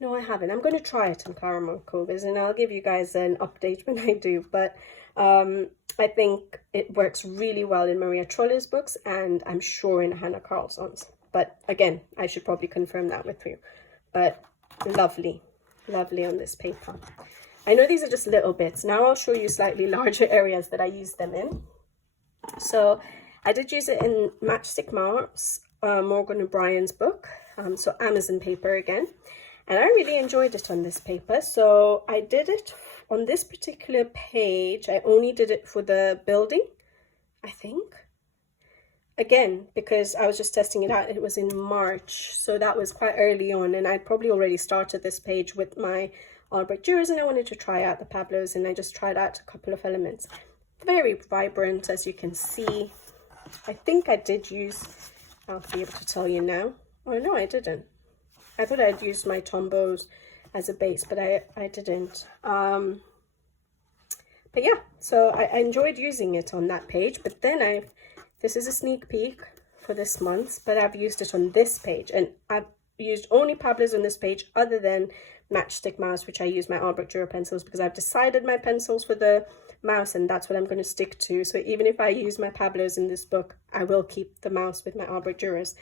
No, I haven't. I'm going to try it in Clara Markova's, and I'll give you guys an update when I do. But I think it works really well in Maria Troller's books, and I'm sure in Hannah Carlson's. But again, I should probably confirm that with you. But lovely, lovely on this paper. I know these are just little bits. Now I'll show you slightly larger areas that I use them in. So I did use it in Matchstick Mouse, Morgan O'Brien's book, so Amazon paper again. And I really enjoyed it on this paper. So I did it on this particular page. I only did it for the building, I think. Again, because I was just testing it out. It was in March, so that was quite early on. And I'd probably already started this page with my Albrecht Dürer, and I wanted to try out the Pablos, and I just tried out a couple of elements. Very vibrant, as you can see. I think I did use, I'll be able to tell you now. Oh no, I didn't. I thought I'd used my Tombows as a base, but I didn't. But yeah, so I enjoyed using it on that page. But then this is a sneak peek for this month, but I've used it on this page, and I've used only Pablos on this page other than Matchstick Mouse, which I use my Albrecht Dürer pencils because I've decided my pencils for the mouse, and that's what I'm going to stick to. So even if I use my Pablos in this book, I will keep the mouse with my Albrecht Dürers.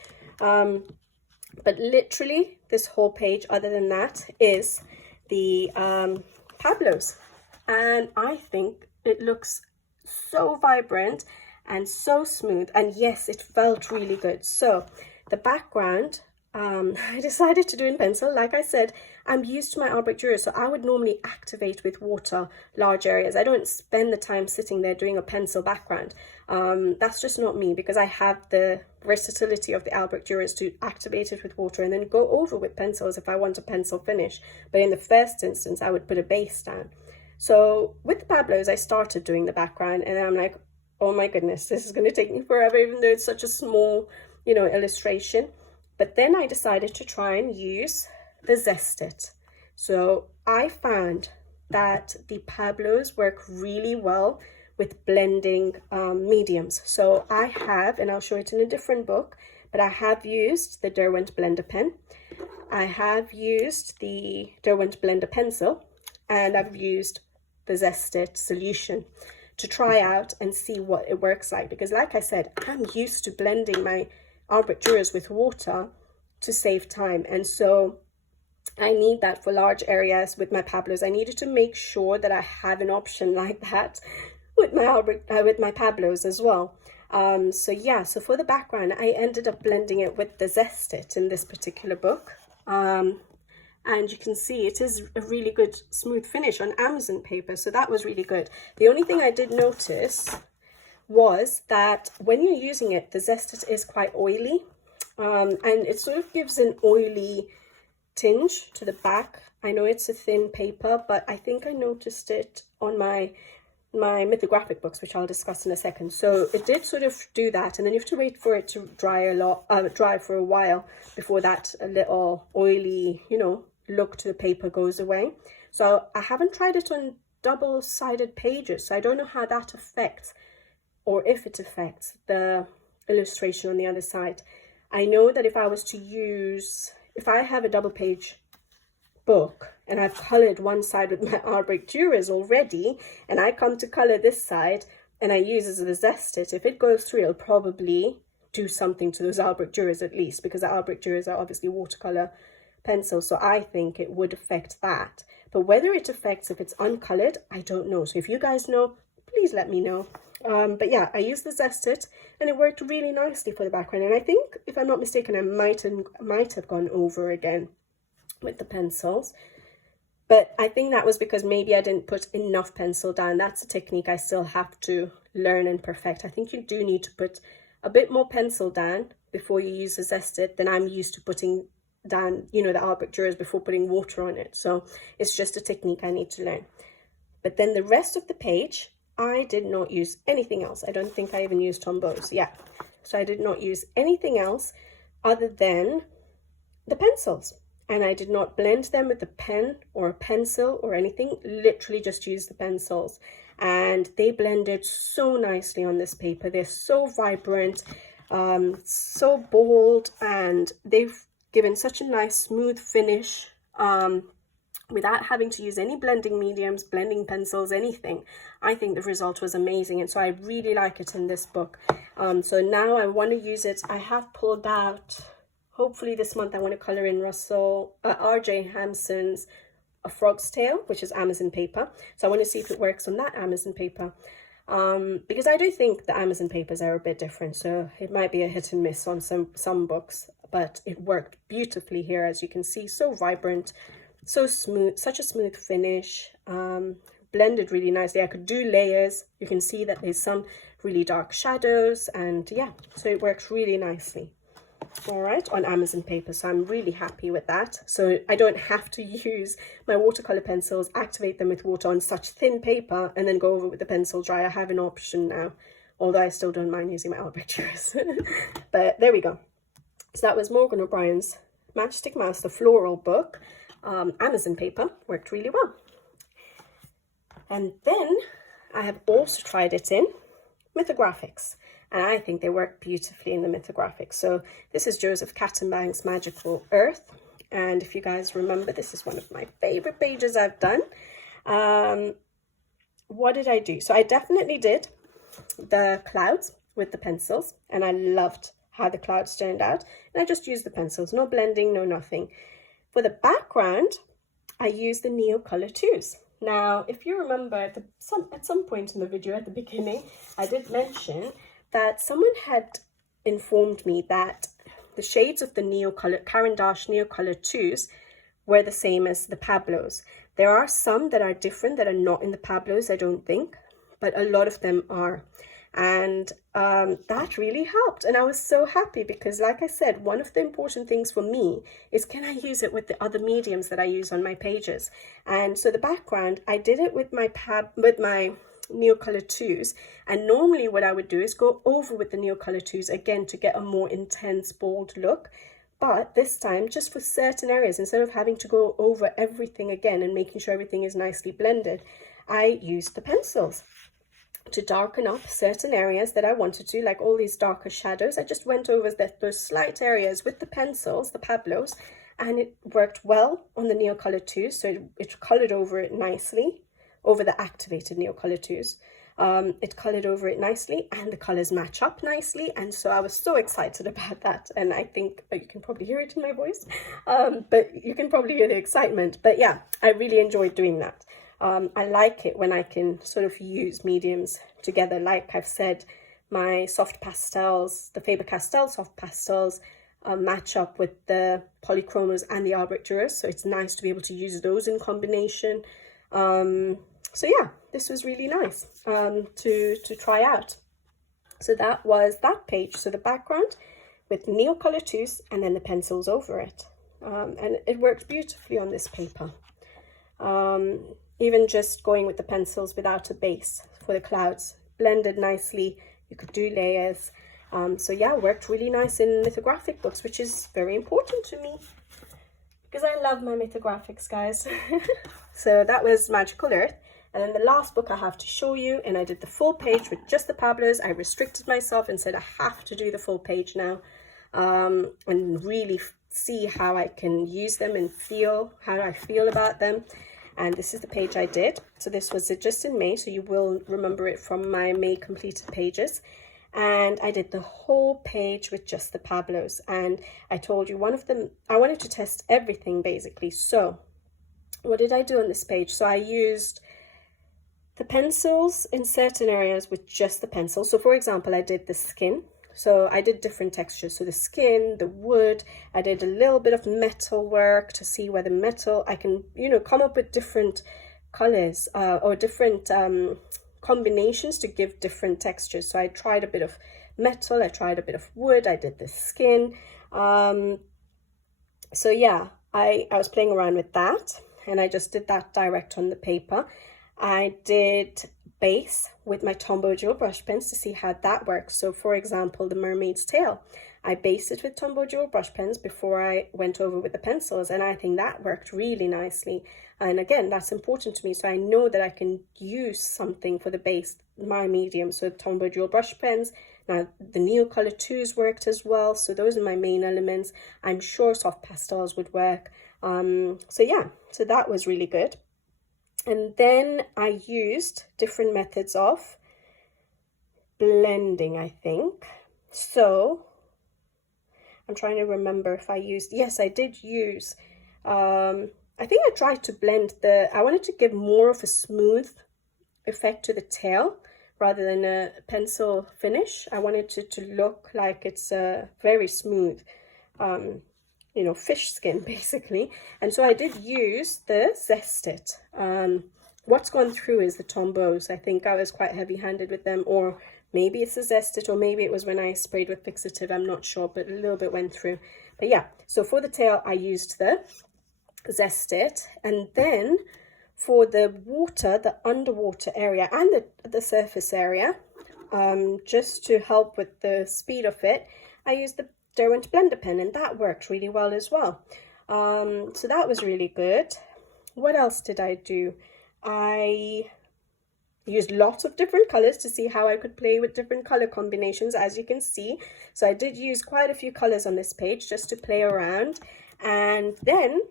But literally this whole page, other than that, is the Pablos, and I think it looks so vibrant and so smooth, and yes, it felt really good. So the background, I decided to do in pencil. Like I said, I'm used to my Albrecht Dürer, so I would normally activate with water large areas. I don't spend the time sitting there doing a pencil background. That's just not me, because I have the versatility of the Albrecht Dürers to activate it with water and then go over with pencils if I want a pencil finish. But in the first instance, I would put a base down. So with the Pablos, I started doing the background, and I'm like, oh my goodness, this is going to take me forever, even though it's such a small, you know, illustration. But then I decided to try and use the Zest It. So I found that the Pablos work really well with blending mediums. So I have, and I'll show it in a different book, but I have used the Derwent Blender pen. I have used the Derwent Blender pencil, and I've used the Zest It solution to try out and see what it works like. Because like I said, I'm used to blending my Albrecht Dürers with water to save time, and so I need that for large areas with my Pablos. I needed to make sure that I have an option like that with my with my Pablos as well. So yeah, so for the background, I ended up blending it with the Zest It in this particular book. And you can see it is a really good smooth finish on Amazon paper, so that was really good. The only thing I did notice was that when you're using it, the Zest It is quite oily, and it sort of gives an oily tinge to the back. I know it's a thin paper, but I think I noticed it on my mythographic books, which I'll discuss in a second. So it did sort of do that, and then you have to wait for it to dry for a while before that a little oily, you know, look to the paper goes away. So I haven't tried it on double-sided pages, so I don't know how that affects, or if it affects the illustration on the other side. I know that if I was to use, if I have a double page book and I've colored one side with my Albrecht Dürers already, and I come to color this side and I use it as a Zest It, if it goes through, it'll probably do something to those Albrecht Dürers at least, because the Albrecht Dürers are obviously watercolor pencils, so I think it would affect that. But whether it affects if it's uncolored, I don't know. So if you guys know, please let me know. But yeah, I used the Zest It, and it worked really nicely for the background. And I think, if I'm not mistaken, I might have gone over again with the pencils. But I think that was because maybe I didn't put enough pencil down. That's a technique I still have to learn and perfect. I think you do need to put a bit more pencil down before you use the zested, then I'm used to putting down, you know, the arbitrators before putting water on it. So it's just a technique I need to learn. But then the rest of the page, I did not use anything else. I don't think I even used Tombows. Yeah, so I did not use anything else other than the pencils. And I did not blend them with a pen or a pencil or anything, literally just used the pencils. And they blended so nicely on this paper. They're so vibrant, so bold, and they've given such a nice smooth finish without having to use any blending mediums, blending pencils, anything. I think the result was amazing, and so I really like it in this book. So now I want to use it. I have pulled out, hopefully this month I want to color in RJ Hampson's A Frog's Tale, which is Amazon paper. So I want to see if it works on that Amazon paper. Because I do think the Amazon papers are a bit different, so it might be a hit and miss on some books, but it worked beautifully here, as you can see. So vibrant, so smooth, such a smooth finish, blended really nicely. I could do layers. You can see that there's some really dark shadows, and yeah, so it works really nicely. All right, on Amazon paper, so I'm really happy with that. So I don't have to use my watercolor pencils, activate them with water on such thin paper, and then go over with the pencil dry. I have an option now, although I still don't mind using my arbitrators. But there we go. So that was Morgan O'Brien's Matchstick Mouse, the floral book. Amazon paper worked really well. And then I have also tried it in Mythographics, and I think they work beautifully in the Mythographics. So this is Joseph Kattenbang's Magical Earth, and if you guys remember, this is one of my favorite pages I've done. What did I do? So I definitely did the clouds with the pencils, and I loved how the clouds turned out, and I just used the pencils, no blending, no nothing. For the background, I used the Neocolor 2s. Now, if you remember, at some point in the video at the beginning, I did mention that someone had informed me that the shades of the Caran D'ache Neocolor 2s were the same as the Pablos. There are some that are different that are not in the Pablos, I don't think, but a lot of them are. And that really helped, and I was so happy because, like I said, one of the important things for me is, can I use it with the other mediums that I use on my pages? And so the background, I did it with my Neocolor 2s, and normally what I would do is go over with the Neocolor 2s again to get a more intense, bold look. But this time, just for certain areas, instead of having to go over everything again and making sure everything is nicely blended, I used the pencils to darken up certain areas that I wanted to, like all these darker shadows. I just went over those slight areas with the pencils, the Pablos, and it worked well on the Neocolor 2s, so it colored over it nicely, over the activated Neocolor 2s. It colored over it nicely, and the colors match up nicely, and so I was so excited about that. And I think you can probably hear it in my voice, but you can probably hear the excitement. But yeah, I really enjoyed doing that. I like it when I can sort of use mediums together. Like I've said, my soft pastels, the Faber-Castell soft pastels, match up with the polychromos and the arbitrators, so it's nice to be able to use those in combination. So yeah, this was really nice to try out. So that was that page. So the background with Neocolor 2s and then the pencils over it, and it worked beautifully on this paper. Even just going with the pencils without a base for the clouds, blended nicely. You could do layers. So yeah, worked really nice in mythographic books, which is very important to me because I love my mythographics, guys. So that was Magical Earth. And then the last book I have to show you, and I did the full page with just the Pablos. I restricted myself and said I have to do the full page now, and really see how I can use them and feel how I feel about them. And this is the page I did. So this was just in May, so you will remember it from my May completed pages. And I did the whole page with just the Pablos. And I told you one of them, I wanted to test everything basically. So what did I do on this page? So I used the pencils in certain areas with just the pencil. So for example, I did the skin. So I did different textures. So the skin, the wood, I did a little bit of metal work to see where the metal, I can, you know, come up with different colors or different combinations to give different textures. So I tried a bit of metal, I tried a bit of wood, I did the skin. So yeah, I was playing around with that, and I just did that direct on the paper. I did base with my Tombow Jewel brush pens to see how that works. So for example, the mermaid's tail, I based it with Tombow Jewel brush pens before I went over with the pencils, and I think that worked really nicely. And again, that's important to me, so I know that I can use something for the base, my medium, so Tombow Jewel brush pens. Now the Neocolor 2s worked as well, so those are my main elements. I'm sure soft pastels would work. So yeah, so that was really good. And then I used different methods of blending, I think. So I'm trying to remember if I used, yes, I did use, I think I tried to blend I wanted to give more of a smooth effect to the tail rather than a pencil finish. I wanted it to look like it's very smooth, you know, fish skin basically. And so I did use the Zest It. What's gone through is the Tombows. I think I was quite heavy-handed with them, or maybe it's the Zest It, or maybe it was when I sprayed with fixative, I'm not sure, but a little bit went through. But yeah, so for the tail I used the Zest It, and then for the water, the underwater area and the surface area, just to help with the speed of it, I used the Derwent blender pen, and that worked really well as well. So that was really good. What else did I do? I used lots of different colors to see how I could play with different color combinations, as you can see. So I did use quite a few colors on this page just to play around. And then,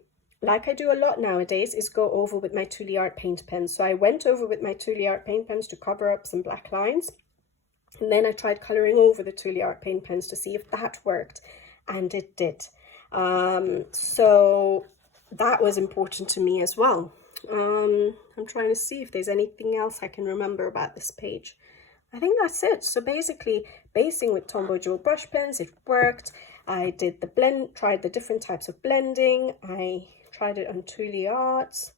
like I do a lot nowadays, is go over with my Tule Art paint pens. So I went over with my Tule Art paint pens to cover up some black lines. And then I tried coloring over the Tule Art paint pens to see if that worked. And it did. So that was important to me as well. I'm trying to see if there's anything else I can remember about this page. I think that's it. So basically, basing with Tombow Jewel brush pens, it worked. I did the blend, tried the different types of blending. I tried it on Tule Arts,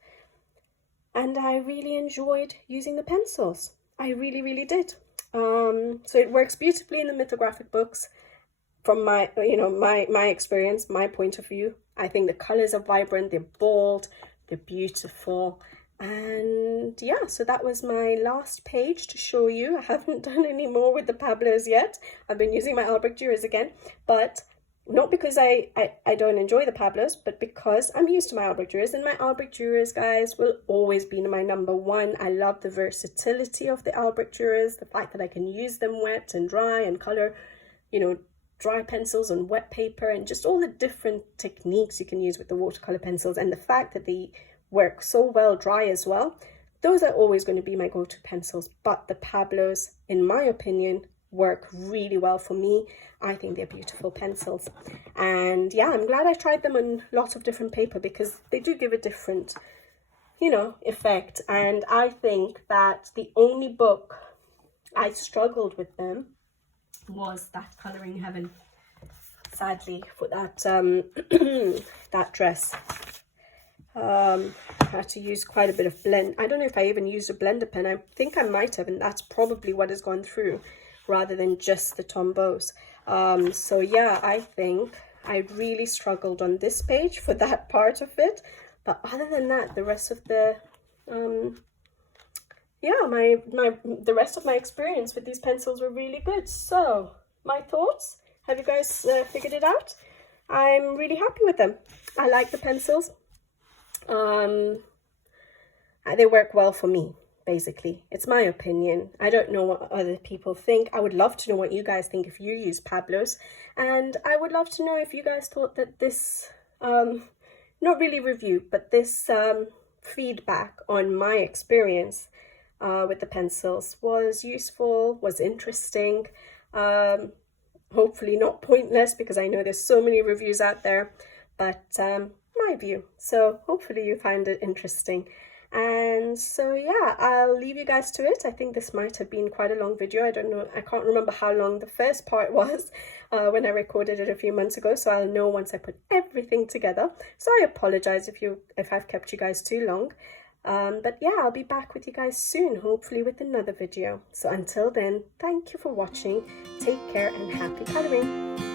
and I really enjoyed using the pencils. I really, really did. So it works beautifully in the mythographic books. From my, you know, my experience, my point of view, I think the colors are vibrant, they're bold, they're beautiful. And yeah, so that was my last page to show you. I haven't done any more with the Pablos yet. I've been using my Albrecht Dürers again, but not because I don't enjoy the Pablos, but because I'm used to my Albrecht Dürers, and my Albrecht Dürers, guys, will always be my number one. I love the versatility of the Albrecht Dürers, the fact that I can use them wet and dry and color, you know, dry pencils on wet paper, and just all the different techniques you can use with the watercolor pencils, and the fact that they work so well dry as well. Those are always going to be my go-to pencils, but the Pablos, in my opinion, work really well for me. I think they're beautiful pencils. And yeah, I'm glad I tried them on lots of different paper, because they do give a different, you know, effect. And I think that the only book I struggled with them was that Colouring Heaven, sadly, for that that dress. I had to use quite a bit of blend. I don't know if I even used a blender pen. I think I might have, and that's probably what has gone through, rather than just the Tombows. So yeah, I think I really struggled on this page for that part of it. But other than that, the rest of the yeah, the rest of my experience with these pencils were really good. So my thoughts, have you guys figured it out? I'm really happy with them. I like the pencils. They work well for me, basically. It's my opinion. I don't know what other people think. I would love to know what you guys think if you use Pablos, and I would love to know if you guys thought that this not really review, but this feedback on my experience with the pencils was useful, was interesting, hopefully not pointless, because I know there's so many reviews out there, but my view. So hopefully you find it interesting. And so yeah, I'll leave you guys to it. I think this might have been quite a long video. I don't know, I can't remember how long the first part was when I recorded it a few months ago, so I'll know once I put everything together. So I apologize if I've kept you guys too long. But yeah, I'll be back with you guys soon, hopefully with another video. So until then, thank you for watching. Take care and happy coloring.